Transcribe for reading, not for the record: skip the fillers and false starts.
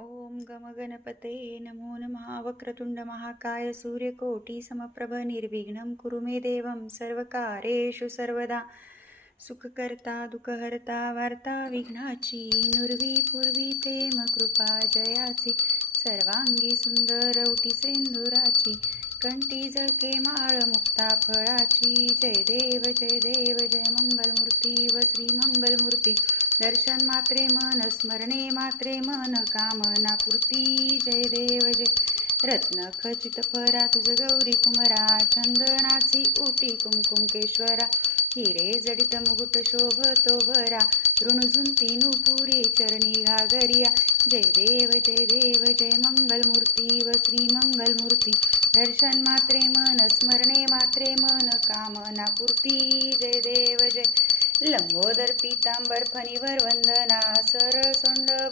ओम गम गणपते नमो नमः. वक्रतुंड महाकाय सूर्यकोटी समप्रभ निर्विघ्नं कुरु मे देवं सर्वकार्येषु सर्वदा. सुखकर्ता दुःखहर्ता वार्ता विघ्नाची नुरवी पूर्वी प्रेम कृपा जयाची. सर्वांगी सुंदर ओटी सिंदुराची कंठी झळके माळ मुक्ता फळाची. जय देव जय मंगलमूर्ती व श्री मंगलमूर्ती. दर्शन मात्रे मन स्मरणे मात्रे मन कामना पूर्ती. जय देव जय. रत्न खचित फरा तुझ गौरी कुमरा चंदनाची ओटी कुमकुमकेश्वरा. हिरे जडित मुकुट शोभतो भरा ऋणझुंती नुपुरे चरणी घागरिया. जय देव जय मंगलमूर्ती व श्री मंगलमूर्ती. दर्शन मात्रे मन स्मरणे मात्रे मन कामना पूर्ती. जय देव जय. लंबोदर पीतांबर फणीवर वंदना सरळ सोंड